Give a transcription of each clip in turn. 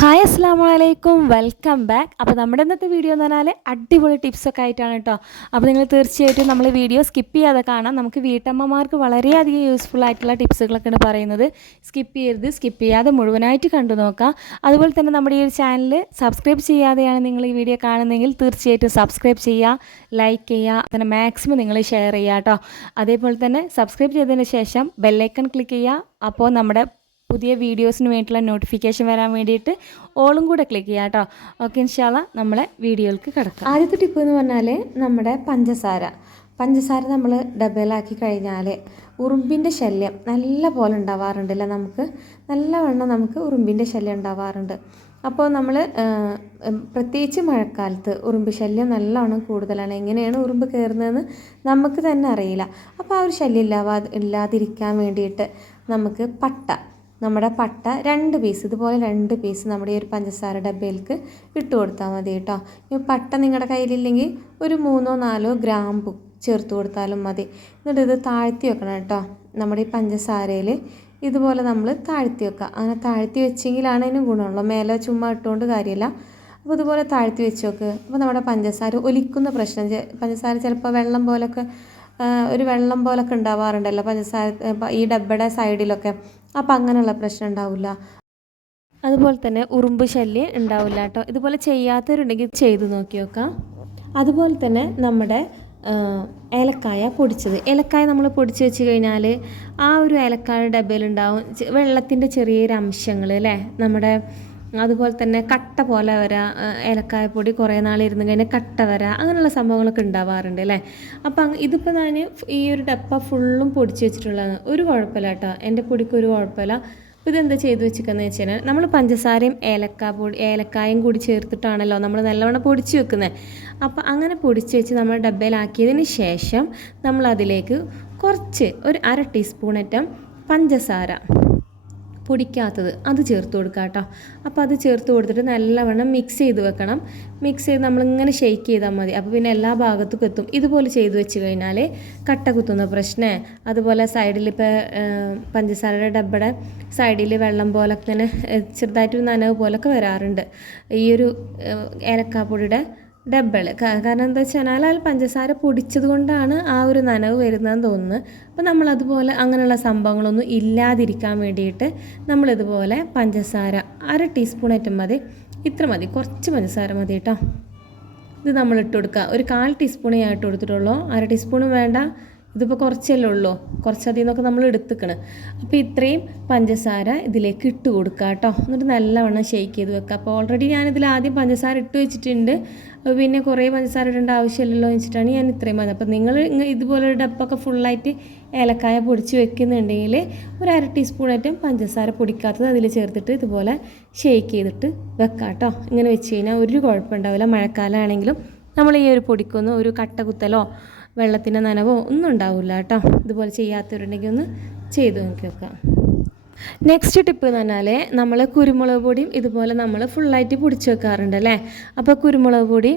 Hi അസ്സാം വലൈക്കും welcome back അപ്പോൾ നമ്മുടെ ഇന്നത്തെ വീഡിയോ എന്ന് പറഞ്ഞാൽ അടിപൊളി ടിപ്സൊക്കെ ആയിട്ടാണ് കേട്ടോ അപ്പോൾ നിങ്ങൾ തീർച്ചയായിട്ടും നമ്മൾ വീഡിയോ സ്കിപ്പ് ചെയ്യാതെ കാണാം. നമുക്ക് വീട്ടമ്മമാർക്ക് വളരെയധികം യൂസ്ഫുൾ ആയിട്ടുള്ള ടിപ്സുകളൊക്കെയാണ് പറയുന്നത്. സ്കിപ്പ് ചെയ്യരുത് സ്കിപ്പ് ചെയ്യാതെ മുഴുവനായിട്ട് കണ്ടു നോക്കാം. അതുപോലെ തന്നെ നമ്മുടെ ഈ ഒരു ചാനൽ സബ്സ്ക്രൈബ് ചെയ്യാതെയാണ് നിങ്ങൾ ഈ വീഡിയോ കാണുന്നതെങ്കിൽ തീർച്ചയായിട്ടും സബ്സ്ക്രൈബ് ചെയ്യുക ലൈക്ക് ചെയ്യുക പിന്നെ മാക്സിമം നിങ്ങൾ ഷെയർ ചെയ്യുക കേട്ടോ അതേപോലെ തന്നെ സബ്സ്ക്രൈബ് ചെയ്തതിന് ശേഷം ബെല്ലൈക്കൺ ക്ലിക്ക് ചെയ്യുക അപ്പോൾ നമ്മുടെ പുതിയ വീഡിയോസിന് വേണ്ടിയിട്ടുള്ള നോട്ടിഫിക്കേഷൻ വരാൻ വേണ്ടിയിട്ട് ഓളും കൂടെ ക്ലിക്ക് ചെയ്യാം കേട്ടോ. ഓക്കെ ഇൻഷാല്ല നമ്മളെ വീഡിയോയിലേക്ക് കിടക്കാം. ആദ്യത്തെ ടിപ്പ് എന്ന് പറഞ്ഞാൽ നമ്മുടെ പഞ്ചസാര. പഞ്ചസാര നമ്മൾ ഡബലാക്കി കഴിഞ്ഞാൽ ഉറുമ്പിന്റെ ശല്യം നല്ല പോലെ ഉണ്ടാവാറുണ്ടല്ലേ നമുക്ക്? നല്ലവണ്ണം നമുക്ക് ഉറുമ്പിന്റെ ശല്യം ഉണ്ടാവാറുണ്ട്. അപ്പോൾ നമ്മൾ പ്രത്യേകിച്ച് മഴക്കാലത്ത് ഉറുമ്പ് ശല്യം നല്ലോണം കൂടുതലാണ്. എങ്ങനെയാണ് ഉറുമ്പ് കയറുന്നതെന്ന് നമുക്ക് തന്നെ അറിയില്ല. അപ്പോൾ ആ ഒരു ശല്യം ഇല്ലാവാ ഇല്ലാതിരിക്കാൻ വേണ്ടിയിട്ട് നമുക്ക് പട്ട നമ്മുടെ പട്ട രണ്ട് പീസ് ഇതുപോലെ രണ്ട് പീസ് നമ്മുടെ ഈ ഒരു പഞ്ചസാര ഡബയിലേക്ക് ഇട്ട് കൊടുത്താൽ മതി കേട്ടോ. ഈ പട്ട നിങ്ങളുടെ കയ്യിലില്ലെങ്കിൽ ഒരു മൂന്നോ നാലോ ഗ്രാമ്പു ചേർത്ത് കൊടുത്താലും മതി. എന്നിട്ട് ഇത് താഴ്ത്തി വെക്കണം കേട്ടോ. നമ്മുടെ ഈ പഞ്ചസാരയിൽ ഇതുപോലെ നമ്മൾ താഴ്ത്തി വെക്കുക അങ്ങനെ താഴ്ത്തി വെച്ചെങ്കിലാണ് അതിന് ഗുണമുള്ളൂ. മേലെ ചുമ്മാ ഇട്ടുകൊണ്ട് കാര്യമില്ല അപ്പോൾ ഇതുപോലെ താഴ്ത്തി വെച്ച് നോക്ക്. അപ്പോൾ നമ്മുടെ പഞ്ചസാര ഒലിക്കുന്ന പ്രശ്നം പഞ്ചസാര ചിലപ്പോൾ വെള്ളം പോലൊക്കെ ഒരു വെള്ളം പോലൊക്കെ ഉണ്ടാവാറുണ്ടല്ലോ പഞ്ചസാര ഈ ഡബ്ബയുടെ സൈഡിലൊക്കെ അപ്പോൾ അങ്ങനെയുള്ള പ്രശ്നം ഉണ്ടാവില്ല. അതുപോലെ തന്നെ ഉറുമ്പ് ശല്യം ഉണ്ടാവില്ല കേട്ടോ. ഇതുപോലെ ചെയ്യാത്തവരുണ്ടെങ്കിൽ ചെയ്ത് നോക്കി നോക്കാം. അതുപോലെ തന്നെ നമ്മുടെ ഏലക്കായ പൊടിച്ചത്. ഏലക്കായ നമ്മൾ പൊടിച്ച് വെച്ച് കഴിഞ്ഞാൽ ആ ഒരു ഏലക്കായ ഡബയിലുണ്ടാവും വെള്ളത്തിന്റെ ചെറിയൊരു അംശങ്ങൾ അല്ലേ? നമ്മുടെ അതുപോലെ തന്നെ കട്ട പോലെ വരാ ഏലക്കായപ്പൊടി കുറേ നാളിരുന്ന് കഴിഞ്ഞാൽ കട്ട വരാ അങ്ങനെയുള്ള സംഭവങ്ങളൊക്കെ ഉണ്ടാവാറുണ്ട് അല്ലേ? അപ്പം ഇതിപ്പോൾ ഞാൻ ഈ ഒരു ഡപ്പ ഫുള്ളും പൊടിച്ച് വെച്ചിട്ടുള്ളതാണ്. ഒരു കുഴപ്പമില്ല കേട്ടോ. എന്റെ പൊടിക്ക് ഒരു കുഴപ്പമില്ല. അപ്പോൾ ഇതെന്താ ചെയ്ത് വെച്ചിരിക്കുന്നത് വെച്ച് കഴിഞ്ഞാൽ നമ്മൾ പഞ്ചസാരയും ഏലക്ക പൊടി ഏലക്കായും കൂടി ചേർത്തിട്ടാണല്ലോ നമ്മൾ നല്ലവണ്ണം പൊടിച്ച് വെക്കുന്നത്. അപ്പോൾ അങ്ങനെ പൊടിച്ച് വെച്ച് നമ്മൾ ഡബ്ബയിലാക്കിയതിന് ശേഷം നമ്മൾ അതിലേക്ക് കുറച്ച് ഒരു അര ടീസ്പൂണറ്റം പഞ്ചസാര പൊടിക്കാത്തത് അത് ചേർത്ത് കൊടുക്കുക കേട്ടോ. അപ്പോൾ അത് ചേർത്ത് കൊടുത്തിട്ട് നല്ലവണ്ണം മിക്സ് ചെയ്ത് വെക്കണം. മിക്സ് ചെയ്ത് നമ്മളിങ്ങനെ ഷെയ്ക്ക് ചെയ്താൽ മതി. അപ്പോൾ പിന്നെ എല്ലാ ഭാഗത്തും എത്തും. ഇതുപോലെ ചെയ്ത് വെച്ച് കഴിഞ്ഞാൽ കട്ട കുത്തുന്ന പ്രശ്നം. അതുപോലെ സൈഡിൽ ഇപ്പോൾ പഞ്ചസാരയുടെ ഡബ്ബയുടെ സൈഡിൽ വെള്ളം പോലൊക്കെ ഇങ്ങനെ ചെറുതായിട്ടൊരു നനവ് പോലൊക്കെ വരാറുണ്ട്. ഈ ഒരു ഏലക്കാപ്പൊടിയുടെ ഡബിൾ കാരണം എന്താ വെച്ചാൽ അതിൽ പഞ്ചസാര പൊടിച്ചത് കൊണ്ടാണ് ആ ഒരു നനവ് വരുന്നതെന്ന് തോന്നുന്നു. അപ്പോൾ നമ്മളതുപോലെ അങ്ങനെയുള്ള സംഭവങ്ങളൊന്നും ഇല്ലാതിരിക്കാൻ വേണ്ടിയിട്ട് നമ്മളിതുപോലെ പഞ്ചസാര അര ടീസ്പൂൺ ഏറ്റവും മതി. ഇത്ര മതി. കുറച്ച് പഞ്ചസാര മതി കേട്ടോ. ഇത് നമ്മൾ ഇട്ട് കൊടുക്കുക. ഒരു കാൽ ടീസ്പൂണേ ആയിട്ട് കൊടുത്തിട്ടുള്ളൂ. അര ടീസ്പൂണും വേണ്ട. ഇതിപ്പോൾ കുറച്ചല്ലേ ഉള്ളൂ. കുറച്ചധികം നിന്നൊക്കെ നമ്മൾ എടുത്തുക്കണം. അപ്പോൾ ഇത്രയും പഞ്ചസാര ഇതിലേക്ക് ഇട്ട് കൊടുക്കുക കേട്ടോ എന്നിട്ട് നല്ലവണ്ണം ഷെയ്ക്ക് ചെയ്ത് വെക്കുക അപ്പോൾ ഓൾറെഡി ഞാനിതിൽ ആദ്യം പഞ്ചസാര ഇട്ട് വെച്ചിട്ടുണ്ട്. പിന്നെ കുറേ പഞ്ചസാര ഇടേണ്ട ആവശ്യമില്ലല്ലോ എന്ന് വെച്ചിട്ടാണ് ഞാൻ ഇത്രയും പറഞ്ഞത്. അപ്പോൾ നിങ്ങൾ ഇതുപോലെ ഒരു ഡപ്പൊക്കെ ഫുള്ളായിട്ട് ഏലക്കായ പൊടിച്ച് വെക്കുന്നുണ്ടെങ്കിൽ ഒരു അര ടീസ്പൂണായിട്ടും പഞ്ചസാര പൊടിക്കാത്തത് അതിൽ ചേർത്തിട്ട് ഇതുപോലെ ഷെയ്ക്ക് ചെയ്തിട്ട് വെക്കാം കേട്ടോ ഇങ്ങനെ വെച്ച് കഴിഞ്ഞാൽ ഒരു കുഴപ്പമുണ്ടാവില്ല. മഴക്കാലമാണെങ്കിലും നമ്മൾ ഈ ഒരു പൊടിക്കൊന്നും ഒരു കട്ട കുത്തലോ വെള്ളത്തിന്റെ നനവോ ഒന്നും ഉണ്ടാവില്ല കേട്ടോ. ഇതുപോലെ ചെയ്യാത്തവരുണ്ടെങ്കിൽ ഒന്ന് ചെയ്ത് നോക്കി നോക്കാം നെക്സ്റ്റ് ടിപ്പ് എന്ന് പറഞ്ഞാൽ നമ്മൾ കുരുമുളക് പൊടിയും ഇതുപോലെ നമ്മൾ ഫുള്ളായിട്ട് പൊടിച്ച് വെക്കാറുണ്ട് അല്ലേ? അപ്പോൾ കുരുമുളക് പൊടി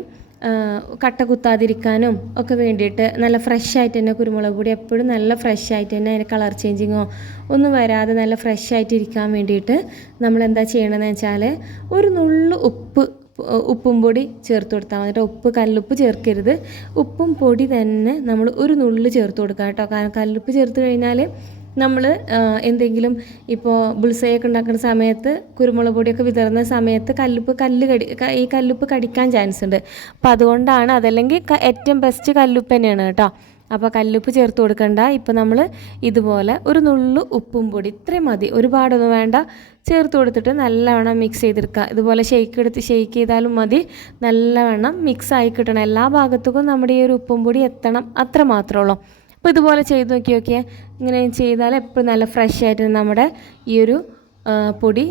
കട്ട കുത്താതിരിക്കാനും ഒക്കെ വേണ്ടിയിട്ട് നല്ല ഫ്രഷ് ആയിട്ട് തന്നെ കുരുമുളക് പൊടി എപ്പോഴും നല്ല ഫ്രഷ് ആയിട്ട് തന്നെ അതിന് കളർ ചേഞ്ചിങ്ങോ ഒന്നും വരാതെ നല്ല ഫ്രഷ് ആയിട്ട് ഇരിക്കാൻ വേണ്ടിയിട്ട് നമ്മൾ എന്താ ചെയ്യണമെന്ന് വെച്ചാൽ ഒരു നുള്ളു ഉപ്പ് ഉപ്പും പൊടി ചേർത്ത് കൊടുത്താൽ മതി കേട്ടോ. ഉപ്പ് കല്ലുപ്പ് ചേർക്കരുത്. ഉപ്പും പൊടി തന്നെ നമ്മൾ ഒരു നുള്ളു ചേർത്ത് കൊടുക്കുക കേട്ടോ. കാരണം കല്ലുപ്പ് ചേർത്ത് കഴിഞ്ഞാൽ നമ്മൾ എന്തെങ്കിലും ഇപ്പോൾ ബുൾസയൊക്കെ ഉണ്ടാക്കുന്ന സമയത്ത് കുരുമുളക് പൊടിയൊക്കെ വിതറുന്ന സമയത്ത് കല്ലുപ്പ് കല്ല് കടി ഈ കല്ലുപ്പ് കടിക്കാൻ ചാൻസ് ഉണ്ട്. അപ്പോൾ അതുകൊണ്ടാണ് അതല്ലെങ്കിൽ ഏറ്റവും ബെസ്റ്റ് കല്ലുപ്പ് തന്നെയാണ് കേട്ടോ. അപ്പോൾ കല്ലുപ്പ് ചേർത്ത് കൊടുക്കണ്ട. ഇപ്പോൾ നമ്മൾ ഇതുപോലെ ഒരു നുള്ളു ഉപ്പും പൊടി ഇത്രയും മതി. ഒരുപാടൊന്നും വേണ്ട. ചേർത്ത് കൊടുത്തിട്ട് നല്ലവണ്ണം മിക്സ് ചെയ്തെടുക്കുക ഇതുപോലെ ഷെയ്ക്ക് എടുത്ത് ഷെയ്ക്ക് ചെയ്താലും മതി. നല്ലവണ്ണം മിക്സ് ആയി കിട്ടണം. എല്ലാ ഭാഗത്തേക്കും നമ്മുടെ ഈ ഒരു ഉപ്പും പൊടി എത്തണം. അത്ര മാത്രമേ ഉള്ളൂ അപ്പോൾ ഇതുപോലെ ചെയ്ത് നോക്കി നോക്കിയേ. ഇങ്ങനെ ചെയ്താൽ എപ്പോഴും നല്ല ഫ്രഷ് ആയിട്ട് നമ്മുടെ ഈ ഒരു പൊടി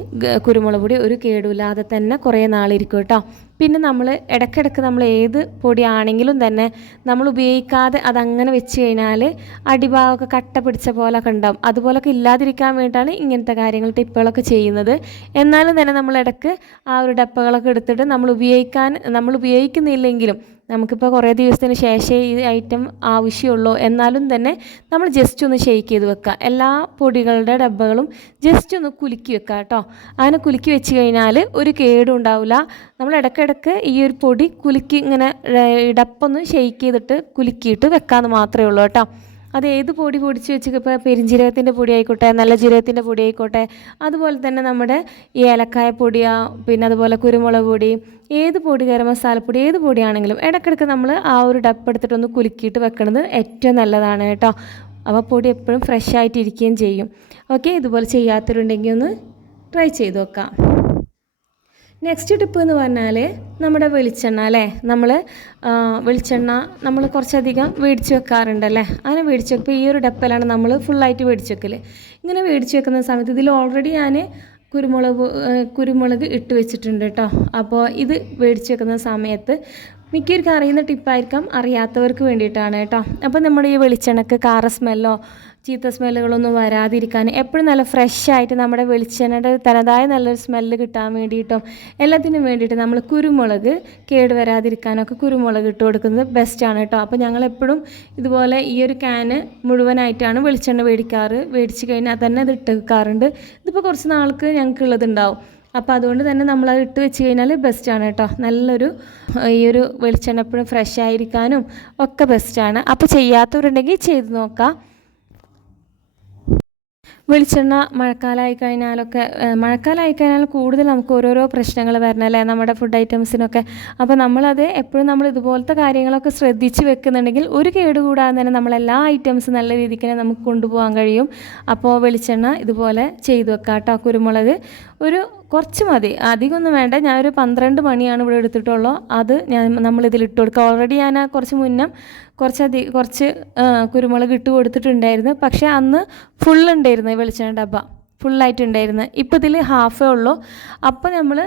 കുരുമുളക് പൊടി ഒരു കേടുമില്ലാതെ തന്നെ കുറേ നാളിരിക്കും കേട്ടോ. പിന്നെ നമ്മൾ ഇടയ്ക്കിടയ്ക്ക് നമ്മൾ ഏത് പൊടിയാണെങ്കിലും തന്നെ നമ്മൾ ഉപയോഗിക്കാതെ അതങ്ങനെ വെച്ച് കഴിഞ്ഞാൽ അടിഭാഗമൊക്കെ കട്ട പിടിച്ച പോലൊക്കെ ഉണ്ടാവും. അതുപോലൊക്കെ ഇല്ലാതിരിക്കാൻ വേണ്ടിയിട്ടാണ് ഇങ്ങനത്തെ കാര്യങ്ങൾ ടിപ്പുകളൊക്കെ ചെയ്യുന്നത്. എന്നാലും തന്നെ നമ്മൾ ഇടയ്ക്ക് ആ ഒരു ഡപ്പകളൊക്കെ എടുത്തിട്ട് നമ്മൾ ഉപയോഗിക്കാൻ നമ്മൾ ഉപയോഗിക്കുന്നില്ലെങ്കിലും നമുക്കിപ്പോൾ കുറേ ദിവസത്തിന് ശേഷമേ ഈ ഐറ്റം ആവശ്യമുള്ളൂ. എന്നാലും തന്നെ നമ്മൾ ജസ്റ്റ് ഒന്ന് ഷെയ്ക്ക് ചെയ്ത് വെക്കുക. എല്ലാ പൊടികളുടെ ഡബ്ബകളും ജസ്റ്റ് ഒന്ന് കുലുക്കി വെക്കുക കേട്ടോ. അങ്ങനെ കുലുക്കി വെച്ച് കഴിഞ്ഞാൽ ഒരു കേടും ഉണ്ടാവില്ല. നമ്മൾ ഇടയ്ക്കിടയ്ക്ക് ഈ ഒരു പൊടി കുലുക്കി ഇങ്ങനെ ഇടപ്പൊന്ന് ഷെയ്ക്ക് ചെയ്തിട്ട് കുലുക്കിയിട്ട് വെക്കാമെന്ന് മാത്രമേ ഉള്ളൂ കേട്ടോ. അത് ഏത് പൊടി പൊടിച്ച് വെച്ച് ഇപ്പോൾ പൊടി ആയിക്കോട്ടെ നല്ല ജീരകത്തിന്റെ പൊടി ആയിക്കോട്ടെ അതുപോലെ തന്നെ നമ്മുടെ ഈ ഏലക്കായ പൊടിയാ പിന്നെ അതുപോലെ കുരുമുളക് പൊടി ഏത് പൊടി ഗരം മസാലപ്പൊടി ഏത് പൊടിയാണെങ്കിലും ഇടയ്ക്കിടയ്ക്ക് നമ്മൾ ആ ഒരു ഡപ്പ് എടുത്തിട്ടൊന്ന് കുലുക്കിയിട്ട് വെക്കുന്നത് ഏറ്റവും നല്ലതാണ് കേട്ടോ. അപ്പോൾ പൊടി എപ്പോഴും ഫ്രഷ് ആയിട്ടിരിക്കുകയും ചെയ്യും. ഓക്കെ ഇതുപോലെ ചെയ്യാത്തവരുണ്ടെങ്കിൽ ഒന്ന് ട്രൈ ചെയ്ത് നോക്കാം. നെക്സ്റ്റ് ടിപ്പ് എന്ന് പറഞ്ഞാൽ നമ്മുടെ വെളിച്ചെണ്ണ അല്ലേ? നമ്മൾ വെളിച്ചെണ്ണ നമ്മൾ കുറച്ചധികം മേടിച്ച് വെക്കാറുണ്ടല്ലേ അങ്ങനെ മേടിച്ച് വെക്കുമ്പോൾ ഈ ഒരു ഡപ്പലാണ് നമ്മൾ ഫുള്ളായിട്ട് മേടിച്ച് വെക്കൽ ഇങ്ങനെ മേടിച്ച് വെക്കുന്ന സമയത്ത് ഇതിൽ ഓൾറെഡി ഞാൻ കുരുമുളക് കുരുമുളക് ഇട്ട് വെച്ചിട്ടുണ്ട് കേട്ടോ അപ്പോൾ ഇത് മേടിച്ച് വെക്കുന്ന സമയത്ത് മിക്കവർക്കും അറിയുന്ന ടിപ്പായിരിക്കാം അറിയാത്തവർക്ക് വേണ്ടിയിട്ടാണ് കേട്ടോ അപ്പോൾ നമ്മുടെ ഈ വെളിച്ചെണ്ണക്ക് കാറ സ്മെല്ലോ ചീത്ത സ്മെല്ലുകളൊന്നും വരാതിരിക്കാൻ എപ്പോഴും നല്ല ഫ്രഷ് ആയിട്ട് നമ്മുടെ വെളിച്ചെണ്ണയുടെ തനതായ നല്ലൊരു സ്മെല്ല് കിട്ടാൻ വേണ്ടിയിട്ടും എല്ലാത്തിനും വേണ്ടിയിട്ട് നമ്മൾ കുരുമുളക് കേട് വരാതിരിക്കാനൊക്കെ കുരുമുളക് ഇട്ട് കൊടുക്കുന്നത് ബെസ്റ്റാണ് കേട്ടോ. അപ്പോൾ ഞങ്ങൾ എപ്പോഴും ഇതുപോലെ ഈ ഒരു ക്യാന് മുഴുവനായിട്ടാണ് വെളിച്ചെണ്ണ മേടിക്കാറ് മേടിച്ച് കഴിഞ്ഞാൽ തന്നെ അത് ഇട്ട് വെക്കാറുണ്ട്. ഇതിപ്പോൾ കുറച്ച് നാൾക്ക് ഞങ്ങൾക്ക് ഉള്ളതുണ്ടാവും. അപ്പോൾ അതുകൊണ്ട് തന്നെ നമ്മൾ അത് ഇട്ട് വെച്ച് കഴിഞ്ഞാൽ ബെസ്റ്റാണ് കേട്ടോ. നല്ലൊരു ഈ ഒരു വെളിച്ചെണ്ണ എപ്പോഴും ഫ്രഷ് ആയിരിക്കാനും ഒക്കെ ബെസ്റ്റാണ് അപ്പോൾ ചെയ്യാത്തവരുണ്ടെങ്കിൽ ചെയ്ത് നോക്കാം. വെളിച്ചെണ്ണ മഴക്കാലമായി കഴിഞ്ഞാലൊക്കെ മഴക്കാലമായി കഴിഞ്ഞാൽ കൂടുതൽ നമുക്ക് ഓരോരോ പ്രശ്നങ്ങൾ വരണല്ലേ നമ്മുടെ ഫുഡ് ഐറ്റംസിനൊക്കെ അപ്പോൾ നമ്മളത് എപ്പോഴും നമ്മൾ ഇതുപോലത്തെ കാര്യങ്ങളൊക്കെ ശ്രദ്ധിച്ച് വെക്കുന്നുണ്ടെങ്കിൽ ഒരു കേട് കൂടാതെ തന്നെ നമ്മൾ എല്ലാ ഐറ്റംസും നല്ല രീതിക്ക് തന്നെ നമുക്ക് കൊണ്ടുപോകാൻ കഴിയും. അപ്പോൾ വെളിച്ചെണ്ണ ഇതുപോലെ ചെയ്തു വെക്കാം കേട്ടോ കുരുമുളക്. ഒരു കുറച്ച് മതി. അധികമൊന്നും വേണ്ട. ഞാനൊരു പന്ത്രണ്ട് മണിയാണ് ഇവിടെ എടുത്തിട്ടുള്ളൂ. അത് ഞാൻ നമ്മളിതിൽ ഇട്ട് കൊടുക്കുക ഓൾറെഡി ഞാൻ ആ കുറച്ച് മുന്നം കുറച്ച് അധി കുറച്ച് കുരുമുളക് ഇട്ട് കൊടുത്തിട്ടുണ്ടായിരുന്നു. പക്ഷെ അന്ന് ഫുൾ ഉണ്ടായിരുന്നു വെളിച്ചെണ്ണ ഡബ്ബ. ഫുള്ളായിട്ടുണ്ടായിരുന്നു ഇപ്പോൾ ഇതിൽ ഹാഫേ ഉള്ളൂ. അപ്പോൾ നമ്മൾ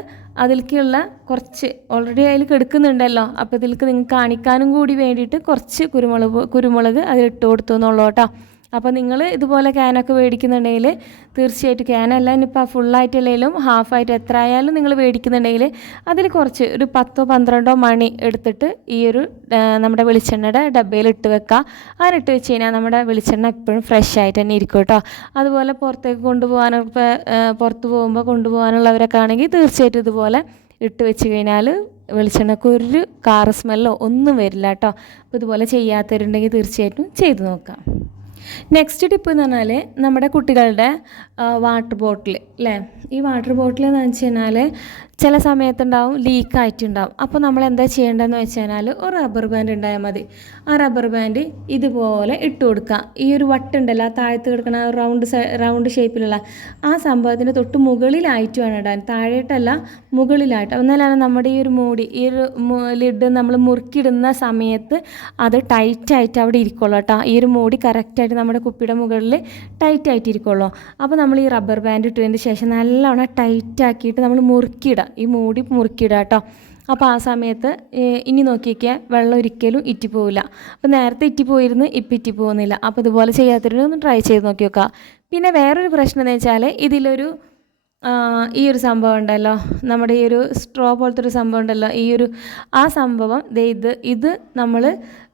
അതിലേക്കുള്ള കുറച്ച് ഓൾറെഡി അതിൽ കെടുക്കുന്നുണ്ടല്ലോ. അപ്പോൾ ഇതിലേക്ക് നിങ്ങൾക്ക് കാണിക്കാനും കൂടി വേണ്ടിയിട്ട് കുറച്ച് കുരുമുളക് കുരുമുളക് അതിലിട്ട് കൊടുത്തു എന്നുള്ളൂ കേട്ടോ. അപ്പോൾ നിങ്ങൾ ഇതുപോലെ ക്യാനൊക്കെ മേടിക്കുന്നുണ്ടെങ്കിൽ തീർച്ചയായിട്ടും ക്യാനല്ല ഇനിയിപ്പോൾ ഫുള്ളായിട്ടല്ലെങ്കിലും ഹാഫായിട്ട് എത്ര ആയാലും നിങ്ങൾ മേടിക്കുന്നുണ്ടെങ്കിൽ അതിൽ കുറച്ച് ഒരു പത്തോ പന്ത്രണ്ടോ മണി എടുത്തിട്ട് ഈ ഒരു നമ്മുടെ വെളിച്ചെണ്ണയുടെ ഡബ്ബയിൽ ഇട്ട് വെക്കുക അങ്ങനെ ഇട്ട് വെച്ച് കഴിഞ്ഞാൽ നമ്മുടെ വെളിച്ചെണ്ണ എപ്പോഴും ഫ്രഷ് ആയിട്ട് തന്നെ ഇരിക്കും കേട്ടോ. അതുപോലെ പുറത്തേക്ക് കൊണ്ടുപോകാനോ ഇപ്പോൾ പുറത്ത് പോകുമ്പോൾ കൊണ്ടുപോകാനുള്ളവരൊക്കെ ആണെങ്കിൽ തീർച്ചയായിട്ടും ഇതുപോലെ ഇട്ട് വെച്ച് കഴിഞ്ഞാൽ വെളിച്ചെണ്ണക്ക് ഒരു കാറ് സ്മെല്ലോ ഒന്നും വരില്ല കേട്ടോ. അപ്പോൾ ഇതുപോലെ ചെയ്യാത്തവരുണ്ടെങ്കിൽ തീർച്ചയായിട്ടും ചെയ്തു നോക്കാം. നെക്സ്റ്റ് ടിപ്പ് എന്ന് പറഞ്ഞാൽ നമ്മുടെ കുട്ടികളുടെ വാട്ടർ ബോട്ടിൽ അല്ലേ ഈ വാട്ടർ ബോട്ടിൽ എന്ന് വെച്ച് കഴിഞ്ഞാൽ ചില സമയത്തുണ്ടാവും ലീക്കായിട്ടുണ്ടാവും അപ്പോൾ നമ്മൾ എന്താ ചെയ്യേണ്ടതെന്ന് വെച്ച് കഴിഞ്ഞാൽ ഒരു റബ്ബർ ബാൻഡ് ഉണ്ടായാൽ മതി. ആ റബ്ബർ ബാൻഡ് ഇതുപോലെ ഇട്ട് കൊടുക്കുക. ഈ ഒരു വട്ടുണ്ടല്ലോ ആ താഴത്ത് കിടക്കുന്ന ആ റൗണ്ട് റൗണ്ട് ഷേപ്പിലുള്ള ആ സംഭവത്തിന്റെ തൊട്ട് മുകളിലായിട്ട് വേണം ഇടാൻ. താഴേട്ടല്ല മുകളിലായിട്ട്. എന്നാലാണ് നമ്മുടെ ഈ ഒരു മൂടി ഈ ഒരു ലിഡ് നമ്മൾ മുറുക്കിയിടുന്ന സമയത്ത് അത് ടൈറ്റായിട്ട് അവിടെ ഇരിക്കുള്ളൂ കേട്ടോ. ഈ ഒരു മൂടി കറക്റ്റായിട്ട് നമ്മുടെ കുപ്പിയുടെ മുകളിൽ ടൈറ്റായിട്ട് ഇരിക്കുള്ളൂ. അപ്പോൾ നമ്മൾ ഈ റബ്ബർ ബാൻഡ് ഇട്ടതിന് ശേഷം നല്ലോണം ടൈറ്റാക്കിയിട്ട് നമ്മൾ മുറുക്കിയിടുക ഈ മൂടി മുറുക്കിയിടുക കേട്ടോ അപ്പോൾ ആ സമയത്ത് ഇനി നോക്കിയൊക്കെ വെള്ളം ഒരിക്കലും ഇറ്റിപ്പോവില്ല അപ്പോൾ നേരത്തെ ഇറ്റിപ്പോയിരുന്നു ഇപ്പം ഇറ്റി പോകുന്നില്ല. അപ്പോൾ ഇതുപോലെ ചെയ്യാത്തവരൊന്ന് ട്രൈ ചെയ്ത് നോക്കി നോക്കുക പിന്നെ വേറൊരു പ്രശ്നം എന്ന് വെച്ചാൽ ഇതിലൊരു ഈ ഒരു സംഭവം ഉണ്ടല്ലോ. നമ്മുടെ ഈ ഒരു സ്ട്രോ പോലത്തെ ഒരു സംഭവം ഉണ്ടല്ലോ. ഈ ഒരു ആ സംഭവം ദേ ഇത് ഇത് നമ്മൾ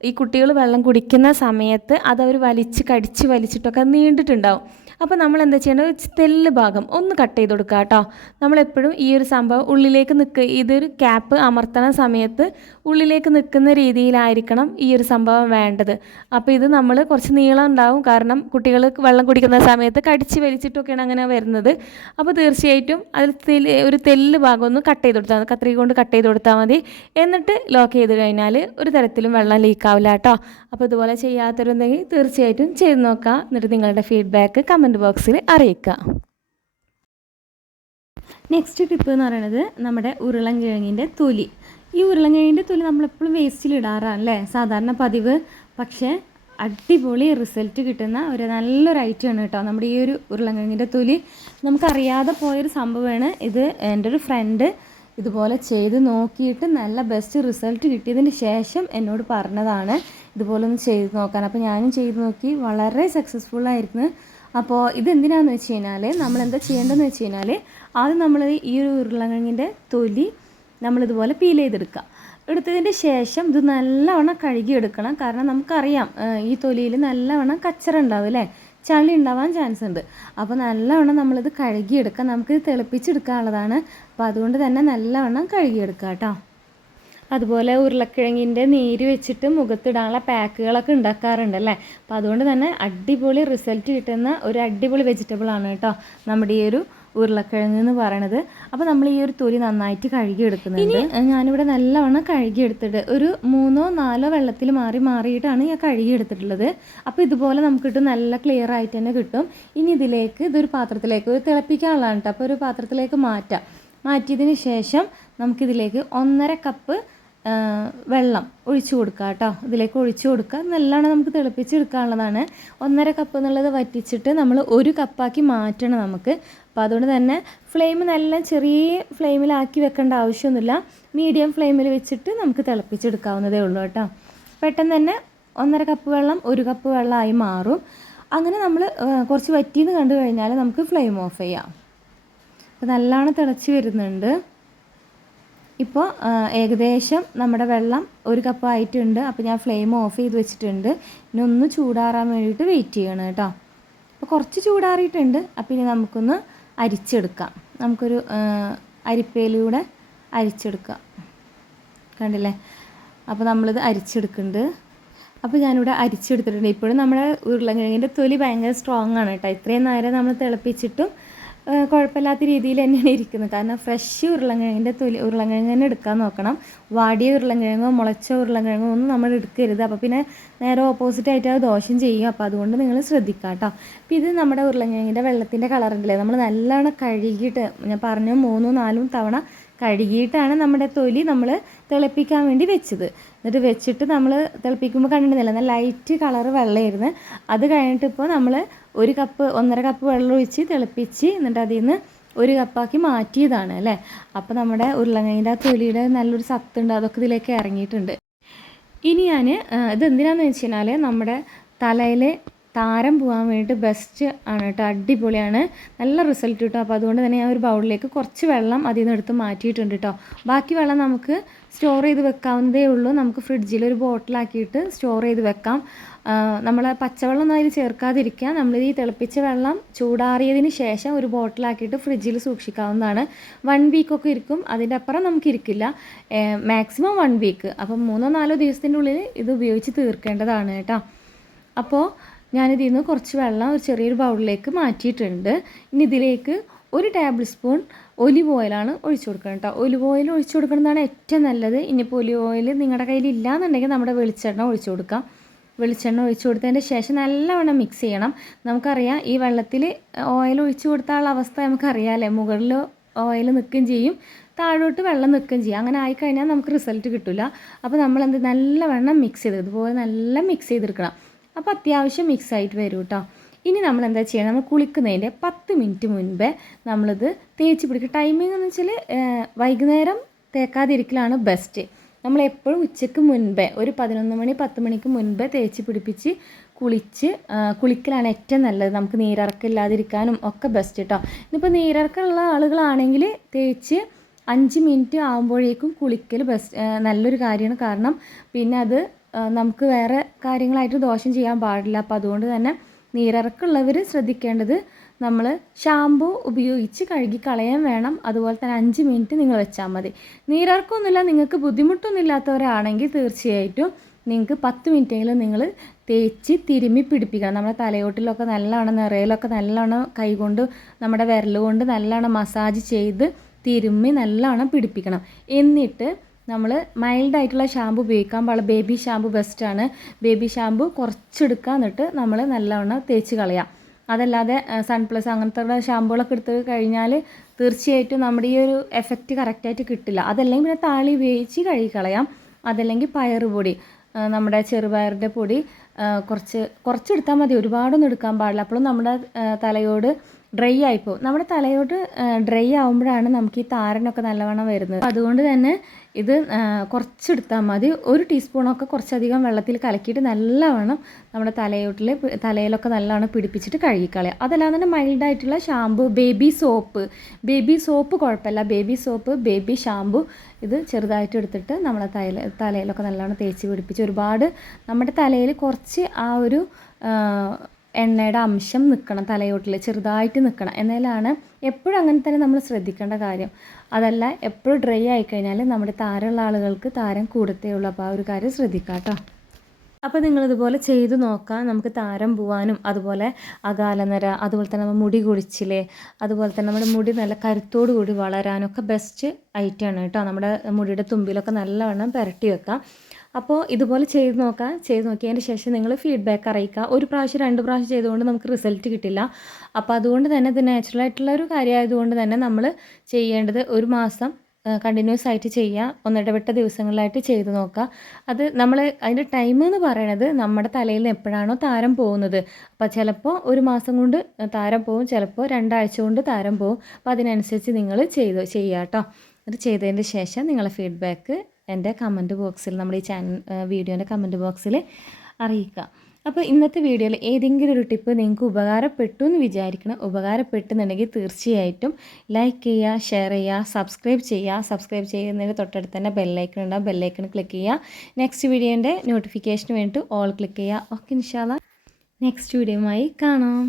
ഈ കുട്ടികൾ വെള്ളം കുടിക്കുന്ന സമയത്ത് അതവർ വലിച്ച് കടിച്ച് വലിച്ചിട്ടൊക്കെ നീണ്ടിട്ടുണ്ടാവും. അപ്പോൾ നമ്മൾ എന്താ ചെയ്യേണ്ടത് തെല്ല് ഭാഗം ഒന്ന് കട്ട് ചെയ്ത് കൊടുക്കുക കേട്ടോ. നമ്മളെപ്പോഴും ഈ ഒരു സംഭവം ഉള്ളിലേക്ക് നിൽക്കുക ഇതൊരു ക്യാപ്പ് അമർത്തണ സമയത്ത് ഉള്ളിലേക്ക് നിൽക്കുന്ന രീതിയിലായിരിക്കണം ഈ ഒരു സംഭവം വേണ്ടത്. അപ്പോൾ ഇത് നമ്മൾ കുറച്ച് നീളം ഉണ്ടാവും. കാരണം കുട്ടികൾ വെള്ളം കുടിക്കുന്ന സമയത്ത് കടിച്ച് വലിച്ചിട്ടൊക്കെയാണ് അങ്ങനെ വരുന്നത്. അപ്പോൾ തീർച്ചയായിട്ടും അതിൽ ഒരു തെല്ല് ഭാഗം ഒന്ന് കട്ട് ചെയ്ത് കൊടുത്താൽ മതി. കത്രിക കൊണ്ട് കട്ട് ചെയ്ത് കൊടുത്താൽ മതി. എന്നിട്ട് ലോക്ക് ചെയ്ത് കഴിഞ്ഞാൽ ഒരു തരത്തിലും വെള്ളം ലീക്ക് ആവില്ല കേട്ടോ. അപ്പോൾ ഇതുപോലെ ചെയ്യാത്തവരുണ്ടെങ്കിൽ തീർച്ചയായിട്ടും ചെയ്ത് നോക്കുക എന്നിട്ട് നിങ്ങളുടെ ഫീഡ്ബാക്ക് കമന്റ് ബോക്സിൽ അറിയിക്കുക നെക്സ്റ്റ് ടിപ്പ് എന്ന് പറയുന്നത് നമ്മുടെ ഉരുളൻകിഴങ്ങിന്റെ തൊലി. ഈ ഉരുളൻകിഴങ്ങിന്റെ തൊലി നമ്മളെപ്പോഴും വേസ്റ്റിൽ ഇടാറാണ് അല്ലേ സാധാരണ പതിവ്. പക്ഷേ അടിപൊളി റിസൾട്ട് കിട്ടുന്ന ഒരു നല്ലൊരു ഐറ്റമാണ് കേട്ടോ. നമ്മുടെ ഈ ഒരു ഉരുളൻകിഴങ്ങിന്റെ തൊലി. നമുക്കറിയാതെ പോയൊരു സംഭവമാണ്. ഇത് എന്റെ ഒരു ഫ്രണ്ട് ഇതുപോലെ ചെയ്ത് നോക്കിയിട്ട് നല്ല ബെസ്റ്റ് റിസൾട്ട് കിട്ടിയതിന് ശേഷം എന്നോട് പറഞ്ഞതാണ്. ഇതുപോലെ ഒന്ന് ചെയ്ത് നോക്കാൻ. അപ്പോൾ ഞാനും ചെയ്ത് നോക്കി. വളരെ സക്സസ്ഫുൾ ആയിരുന്നു. അപ്പോൾ ഇതെന്തിനാണെന്ന് വെച്ച് കഴിഞ്ഞാൽ നമ്മൾ എന്താ ചെയ്യേണ്ടതെന്ന് വെച്ച് കഴിഞ്ഞാൽ ആദ്യം നമ്മൾ ഈ ഒരു ഉരുളക്കിഴങ്ങിന്റെ തൊലി നമ്മളിതുപോലെ പീൽ ചെയ്തെടുക്കുക. എടുത്തതിന്റെ ശേഷം ഇത് നല്ലവണ്ണം കഴുകിയെടുക്കണം. കാരണം നമുക്കറിയാം ഈ തൊലിയിൽ നല്ലവണ്ണം കച്ചറ ഉണ്ടാവും അല്ലേ? ചളി ഉണ്ടാവാൻ ചാൻസ് ഉണ്ട്. അപ്പോൾ നല്ലവണ്ണം നമ്മളിത് കഴുകിയെടുക്കാം നമുക്കിത് തിളപ്പിച്ചെടുക്കാനുള്ളതാണ്. അപ്പോൾ അതുകൊണ്ട് തന്നെ നല്ലവണ്ണം കഴുകിയെടുക്കുക കേട്ടോ. അതുപോലെ ഉരുളക്കിഴങ്ങിന്റെ നീര് വെച്ചിട്ട് മുഖത്തിടാനുള്ള പാക്കുകളൊക്കെ ഉണ്ടാക്കാറുണ്ട് അല്ലേ? അപ്പോൾ അതുകൊണ്ട് തന്നെ അടിപൊളി റിസൾട്ട് കിട്ടുന്ന ഒരു അടിപൊളി വെജിറ്റബിൾ ആണ് കേട്ടോ നമ്മുടെ ഈ ഒരു ഉരുളക്കിഴങ്ങ് എന്ന് പറയണത്. അപ്പോൾ നമ്മൾ ഈ ഒരു തൊലി നന്നായിട്ട് കഴുകി എടുക്കുന്നുണ്ട് ഞാനിവിടെ നല്ലവണ്ണം കഴുകി എടുത്തിട്ട് ഒരു മൂന്നോ നാലോ വെള്ളത്തിൽ മാറി മാറിയിട്ടാണ് ഞാൻ കഴുകി എടുത്തിട്ടുള്ളത് അപ്പോൾ ഇതുപോലെ നമുക്ക് കിട്ടും നല്ല ക്ലിയർ ആയിട്ട് തന്നെ കിട്ടും. ഇനി ഇതിലേക്ക് ഇതൊരു പാത്രത്തിലേക്ക് ഒരു തിളപ്പിക്കാനുള്ളതാണ് കേട്ടോ. അപ്പോൾ ഒരു പാത്രത്തിലേക്ക് മാറ്റാം. മാറ്റിയതിന് ശേഷം നമുക്കിതിലേക്ക് ഒന്നര കപ്പ് വെള്ളം ഒഴിച്ചു കൊടുക്കുക കേട്ടോ. ഇതിലേക്ക് ഒഴിച്ചു കൊടുക്കുക. നല്ലോണം നമുക്ക് തിളപ്പിച്ചെടുക്കാനുള്ളതാണ്. ഒന്നര കപ്പ് എന്നുള്ളത് വറ്റിച്ചിട്ട് നമ്മൾ ഒരു കപ്പാക്കി മാറ്റണം നമുക്ക്. അപ്പോൾ അതുകൊണ്ട് തന്നെ ഫ്ലെയിം നല്ല ചെറിയ ഫ്ലെയിമിലാക്കി വെക്കേണ്ട ആവശ്യമൊന്നുമില്ല. മീഡിയം ഫ്ലെയിമിൽ വെച്ചിട്ട് നമുക്ക് തിളപ്പിച്ചെടുക്കാവുന്നതേ ഉള്ളൂ കേട്ടോ. പെട്ടെന്ന് തന്നെ ഒന്നര കപ്പ് വെള്ളം ഒരു കപ്പ് വെള്ളമായി മാറും. അങ്ങനെ നമ്മൾ കുറച്ച് വറ്റിയെന്ന് കണ്ടു കഴിഞ്ഞാൽ നമുക്ക് ഫ്ലെയിം ഓഫ് ചെയ്യാം. അപ്പോൾ നല്ലോണം തിളച്ച് വരുന്നുണ്ട്. ഇപ്പോൾ ഏകദേശം നമ്മുടെ വെള്ളം ഒരു കപ്പ് ആയിട്ടുണ്ട്. അപ്പോൾ ഞാൻ ഫ്ലെയിം ഓഫ് ചെയ്ത് വെച്ചിട്ടുണ്ട്. ഇനി ഒന്ന് ചൂടാറാൻ വേണ്ടിയിട്ട് വെയിറ്റ് ചെയ്യണം കേട്ടോ. അപ്പോൾ കുറച്ച് ചൂടാറിയിട്ടുണ്ട്. അപ്പോൾ ഇനി നമുക്കൊന്ന് അരിച്ചെടുക്കാം. നമുക്കൊരു അരിപ്പയിലൂടെ അരിച്ചെടുക്കാം. കണ്ടില്ലേ? അപ്പോൾ നമ്മളിത് അരിച്ചെടുക്കുന്നുണ്ട്. അപ്പോൾ ഞാനിവിടെ അരിച്ചെടുത്തിട്ടുണ്ട്. ഇപ്പോഴും നമ്മുടെ ഉരുളക്കിഴങ്ങിന്റെ തൊലി ഭയങ്കര സ്ട്രോങ് ആണ് കേട്ടോ. ഇത്രയും നേരം നമ്മൾ തിളപ്പിച്ചിട്ടും കുഴപ്പമില്ലാത്ത രീതിയിൽ തന്നെയാണ് ഇരിക്കുന്നത്. കാരണം ഫ്രഷ് ഉരുളക്കിഴങ്ങിന്റെ തൊലി ഉരുളക്കിഴങ്ങ് തന്നെ എടുക്കാൻ നോക്കണം. വാടിയ ഉരുളക്കിഴങ്ങോ മുളച്ച ഉരുളക്കിഴങ്ങോ ഒന്നും നമ്മൾ എടുക്കരുത്. അപ്പോൾ പിന്നെ നേരെ ഓപ്പോസിറ്റ് ആയിട്ട് അത് ദോഷം ചെയ്യും. അപ്പോൾ അതുകൊണ്ട് നിങ്ങൾ ശ്രദ്ധിക്കുക കേട്ടോ അപ്പോൾ ഇത് നമ്മുടെ ഉരുളക്കിഴങ്ങിന്റെ വെള്ളത്തിന്റെ കളറുണ്ടല്ലേ നമ്മൾ നല്ലോണം കഴുകിയിട്ട് ഞാൻ പറഞ്ഞു മൂന്നും നാലും തവണ കഴുകിയിട്ടാണ് നമ്മുടെ തൊലി നമ്മൾ തിളപ്പിക്കാൻ വേണ്ടി വെച്ചത്. എന്നിട്ട് വെച്ചിട്ട് നമ്മൾ തിളപ്പിക്കുമ്പോൾ കണ്ടിരുന്നില്ല നല്ല ലൈറ്റ് കളറ് വെള്ളമായിരുന്നു അത് കഴിഞ്ഞിട്ട് ഇപ്പോൾ നമ്മൾ ഒരു കപ്പ് ഒന്നര കപ്പ് വെള്ളം ഒഴിച്ച് തിളപ്പിച്ച് എന്നിട്ട് അതിൽ നിന്ന് ഒരു കപ്പാക്കി മാറ്റിയതാണ് അല്ലേ? അപ്പോൾ നമ്മുടെ ഉരുളക്കിഴങ്ങിന്റെ ആ തൊലിയുടെ നല്ലൊരു സത്തുണ്ട് അതൊക്കെ ഇതിലേക്ക് ഇറങ്ങിയിട്ടുണ്ട്. ഇനി ഞാൻ ഇത് എന്തിനാന്ന് വെച്ച് കഴിഞ്ഞാൽ നമ്മുടെ തലയിൽ താരം പോകാൻ വേണ്ടിയിട്ട് ബെസ്റ്റ് ആണ് കേട്ടോ അടിപൊളിയാണ് നല്ല റിസൾട്ട് കിട്ടും. അപ്പോൾ അതുകൊണ്ട് തന്നെ ഞാൻ ഒരു ബൗളിലേക്ക് കുറച്ച് വെള്ളം അതിൽ നിന്ന് എടുത്ത് മാറ്റിയിട്ടുണ്ട് കേട്ടോ. ബാക്കി വെള്ളം നമുക്ക് സ്റ്റോർ ചെയ്ത് വെക്കാവുന്നതേ ഉള്ളൂ. നമുക്ക് ഫ്രിഡ്ജിൽ ഒരു ബോട്ടിലാക്കിയിട്ട് സ്റ്റോർ ചെയ്ത് വെക്കാം. നമ്മൾ പച്ചവെള്ളം ഒന്നും അതിൽ ചേർക്കാതിരിക്കുക. നമ്മൾ ഈ തിളപ്പിച്ച വെള്ളം ചൂടാറിയതിന് ശേഷം ഒരു ബോട്ടിലാക്കിയിട്ട് ഫ്രിഡ്ജിൽ സൂക്ഷിക്കാവുന്നതാണ്. വൺ വീക്കൊക്കെ ഇരിക്കും. അതിന്റെ അപ്പുറം നമുക്ക് ഇരിക്കില്ല. മാക്സിമം വൺ വീക്ക് അപ്പം മൂന്നോ നാലോ ദിവസത്തിന്റെ ഉള്ളിൽ ഇത് ഉപയോഗിച്ച് തീർക്കേണ്ടതാണ് കേട്ടോ. അപ്പോൾ ഞാനിതിൽ നിന്ന് കുറച്ച് വെള്ളം ഒരു ചെറിയൊരു ബൗളിലേക്ക് മാറ്റിയിട്ടുണ്ട്. ഇനി ഇതിലേക്ക് ഒരു ടേബിൾ സ്പൂൺ ഒലിവ് ഓയിലാണ് ഒഴിച്ചു കൊടുക്കണം കേട്ടോ. ഒലിവ് ഓയിൽ ഒഴിച്ചു കൊടുക്കുന്നതാണ് ഏറ്റവും നല്ലത്. ഇനിയിപ്പോൾ ഒലിവ് ഓയിൽ നിങ്ങളുടെ കയ്യിൽ ഇല്ലയെന്നുണ്ടെങ്കിൽ നമ്മുടെ വെളിച്ചെണ്ണ ഒഴിച്ചു കൊടുക്കാം. വെളിച്ചെണ്ണ ഒഴിച്ചു കൊടുത്തതിന്റെ ശേഷം നല്ലവണ്ണം മിക്സ് ചെയ്യണം. നമുക്കറിയാം ഈ വെള്ളത്തിൽ ഓയിൽ ഒഴിച്ചു കൊടുത്താലുള്ള അവസ്ഥ നമുക്കറിയാമല്ലേ മുകളിൽ ഓയിൽ നിൽക്കുകയും ചെയ്യും താഴോട്ട് വെള്ളം നിൽക്കുകയും ചെയ്യും. അങ്ങനെ ആയിക്കഴിഞ്ഞാൽ നമുക്ക് റിസൾട്ട് കിട്ടില്ല അപ്പോൾ നമ്മൾ എന്ത് നല്ലവണ്ണം മിക്സ് ചെയ്ത് ഇതുപോലെ നല്ല മിക്സ് ചെയ്തെടുക്കണം. അപ്പോൾ അത്യാവശ്യം മിക്സ് ആയിട്ട് വരും കേട്ടോ ഇനി നമ്മൾ എന്താ ചെയ്യണം? നമ്മൾ കുളിക്കുന്നതിന്റെ പത്ത് മിനിറ്റ് മുൻപേ നമ്മളിത് തേച്ച് പിടിക്കുക. ടൈമിംഗ് എന്ന് വെച്ചാൽ വൈകുന്നേരം തേക്കാതിരിക്കലാണ് ബെസ്റ്റ് നമ്മൾ എപ്പോഴും ഉച്ചയ്ക്ക് മുൻപേ ഒരു പതിനൊന്ന് മണി പത്ത് മണിക്ക് മുൻപേ തേച്ച് പിടിപ്പിച്ച് കുളിച്ച് കുളിക്കലാണ് ഏറ്റവും നല്ലത്. നമുക്ക് നീരിറക്കില്ലാതിരിക്കാനും ഒക്കെ ബെസ്റ്റ് കേട്ടോ ഇനിയിപ്പോൾ നീരിറക്കമുള്ള ആളുകളാണെങ്കിൽ തേച്ച് അഞ്ച് മിനിറ്റ് ആകുമ്പോഴേക്കും കുളിക്കൽ ബെസ്റ്റ് നല്ലൊരു കാര്യമാണ്. കാരണം പിന്നെ അത് നമുക്ക് വേറെ കാര്യങ്ങളായിട്ട് ദോഷം ചെയ്യാൻ പാടില്ല. അപ്പോൾ അതുകൊണ്ട് തന്നെ നീരിറക്കമുള്ളവർ ശ്രദ്ധിക്കേണ്ടത് നമ്മൾ ഷാമ്പു ഉപയോഗിച്ച് കഴുകി കളയാൻ വേണം. അതുപോലെ തന്നെ അഞ്ച് മിനിറ്റ് നിങ്ങൾ വെച്ചാൽ മതി. നീരിറക്കൊന്നുമില്ല നിങ്ങൾക്ക് ബുദ്ധിമുട്ടൊന്നുമില്ലാത്തവരാണെങ്കിൽ തീർച്ചയായിട്ടും നിങ്ങൾക്ക് പത്ത് മിനിറ്റെങ്കിലും നിങ്ങൾ തേച്ച് തിരുമ്മി പിടിപ്പിക്കണം. നമ്മുടെ തലയോട്ടിലൊക്കെ നല്ലവണ്ണം നിറയിലൊക്കെ നല്ലവണ്ണം കൈകൊണ്ട് നമ്മുടെ വിരൽ കൊണ്ട് നല്ലവണ്ണം മസാജ് ചെയ്ത് തിരുമ്മി നല്ലവണ്ണം പിടിപ്പിക്കണം. എന്നിട്ട് നമ്മൾ മൈൽഡ് ആയിട്ടുള്ള ഷാമ്പു ഉപയോഗിക്കാൻ പാടില്ല. ബേബി ഷാമ്പു ബെസ്റ്റാണ് ബേബി ഷാമ്പു കുറച്ചെടുക്കുക എന്നിട്ട് നമ്മൾ നല്ലവണ്ണം തേച്ച് കളയാം. അതല്ലാതെ സൺ പ്ലസ് അങ്ങനത്തെ ഷാമ്പുകളൊക്കെ എടുത്ത് കഴിഞ്ഞാൽ തീർച്ചയായിട്ടും നമ്മുടെ ഈ ഒരു എഫക്റ്റ് കറക്റ്റായിട്ട് കിട്ടില്ല. അതല്ലെങ്കിൽ പിന്നെ താളി ഉപയോഗിച്ച് കഴുകി കളയാം. അതല്ലെങ്കിൽ പയറ് പൊടി നമ്മുടെ ചെറുപയറിന്റെ പൊടി കുറച്ച് കുറച്ചെടുത്താൽ മതി. ഒരുപാടൊന്നും എടുക്കാൻ പാടില്ല. അപ്പോഴും നമ്മുടെ തലയോട് ഡ്രൈ ആയിപ്പോൾ നമ്മുടെ തലയോട് ഡ്രൈ ആകുമ്പോഴാണ് നമുക്ക് ഈ താരനൊക്കെ നല്ലവണ്ണം വരുന്നത്. അതുകൊണ്ട് തന്നെ ഇത് കുറച്ചെടുത്താൽ മതി. ഒരു ടീസ്പൂണൊക്കെ കുറച്ചധികം വെള്ളത്തിൽ കലക്കിയിട്ട് നല്ലവണ്ണം നമ്മുടെ തലയോട്ടിൽ തലയിലൊക്കെ നല്ലവണ്ണം പിടിപ്പിച്ചിട്ട് കഴുകിക്കളയുക. അതല്ലാതെ തന്നെ മൈൽഡായിട്ടുള്ള shampoo baby soap. Baby soap കുഴപ്പമില്ല. ബേബി സോപ്പ് ബേബി ഷാമ്പു ഇത് ചെറുതായിട്ട് എടുത്തിട്ട് നമ്മളെ തല തലയിലൊക്കെ നല്ലവണ്ണം തേച്ച് പിടിപ്പിച്ച് ഒരുപാട് നമ്മുടെ തലയിൽ കുറച്ച് ആ ഒരു എണ്ണയുടെ അംശം നിൽക്കണം തലയോട്ടിൽ ചെറുതായിട്ട് നിൽക്കണം എന്നാലാണ് എപ്പോഴും അങ്ങനെ തന്നെ നമ്മൾ ശ്രദ്ധിക്കേണ്ട കാര്യം. അതല്ല എപ്പോഴും ഡ്രൈ ആയിക്കഴിഞ്ഞാൽ നമ്മുടെ താരമുള്ള ആളുകൾക്ക് താരം കൂടത്തേ ഉള്ളൂ. അപ്പോൾ ആ ഒരു കാര്യം ശ്രദ്ധിക്കാം കേട്ടോ അപ്പോൾ നിങ്ങളിതുപോലെ ചെയ്തു നോക്കാം. നമുക്ക് താരം പോവാനും അതുപോലെ അകാലനര അതുപോലെ തന്നെ നമ്മൾ മുടി കുഴിച്ചിൽ അതുപോലെ തന്നെ നമ്മുടെ മുടി നല്ല കരുത്തോടു കൂടി വളരാനൊക്കെ ബെസ്റ്റ് ഐറ്റമാണ് കേട്ടോ നമ്മുടെ മുടിയുടെ തുമ്പിലൊക്കെ നല്ലവണ്ണം പുരട്ടി വെക്കാം. അപ്പോൾ ഇതുപോലെ ചെയ്ത് നോക്കാം ചെയ്ത് നോക്കിയതിന് ശേഷം നിങ്ങൾ ഫീഡ്ബാക്ക് അറിയിക്കുക ഒരു പ്രാവശ്യം രണ്ട് പ്രാവശ്യം ചെയ്തുകൊണ്ട് നമുക്ക് റിസൾട്ട് കിട്ടില്ല. അപ്പോൾ അതുകൊണ്ട് തന്നെ ഇത് നാച്ചുറൽ ആയിട്ടുള്ള ഒരു കാര്യമായതുകൊണ്ട് തന്നെ നമ്മൾ ചെയ്യേണ്ടത് ഒരു മാസം കണ്ടിന്യൂസ് ആയിട്ട് ചെയ്യുക ഒന്നിടവിട്ട ദിവസങ്ങളിലായിട്ട് ചെയ്ത് നോക്കുക അത് നമ്മൾ അതിന്റെ ടൈം എന്ന് പറയണത് നമ്മുടെ തലയിൽ എപ്പോഴാണോ താരം പോകുന്നത്. അപ്പോൾ ചിലപ്പോൾ ഒരു മാസം കൊണ്ട് താരം പോകും. ചിലപ്പോൾ രണ്ടാഴ്ച കൊണ്ട് താരം പോകും. അപ്പോൾ അതിനനുസരിച്ച് നിങ്ങൾ ചെയ്ത് ചെയ്യുക കേട്ടോ അത് ചെയ്തതിന്റെ ശേഷം നിങ്ങളെ ഫീഡ്ബാക്ക് എന്റെ കമന്റ് ബോക്സിൽ നമ്മുടെ ഈ ചാനൽ വീഡിയോന്റെ കമന്റ് ബോക്സിൽ അറിയിക്കുക. അപ്പോൾ ഇന്നത്തെ വീഡിയോയിൽ ഏതെങ്കിലും ഒരു ടിപ്പ് നിങ്ങൾക്ക് ഉപകാരപ്പെട്ടു എന്ന് വിചാരിക്കണം. ഉപകാരപ്പെട്ടെന്നുണ്ടെങ്കിൽ തീർച്ചയായിട്ടും ലൈക്ക് ചെയ്യുക ഷെയർ ചെയ്യുക സബ്സ്ക്രൈബ് ചെയ്യുക. സബ്സ്ക്രൈബ് ചെയ്യുന്നതിന് തൊട്ടടുത്ത് തന്നെ ബെല്ലൈക്കൺ ഉണ്ടാവും ബെല്ലൈക്കൺ ക്ലിക്ക് ചെയ്യുക. നെക്സ്റ്റ് വീഡിയോന്റെ നോട്ടിഫിക്കേഷന് വേണ്ടിയിട്ട് ഓൾ ക്ലിക്ക് ചെയ്യുക. ഓക്കെ ഇൻഷാല്ല നെക്സ്റ്റ് വീഡിയോയുമായി കാണാം.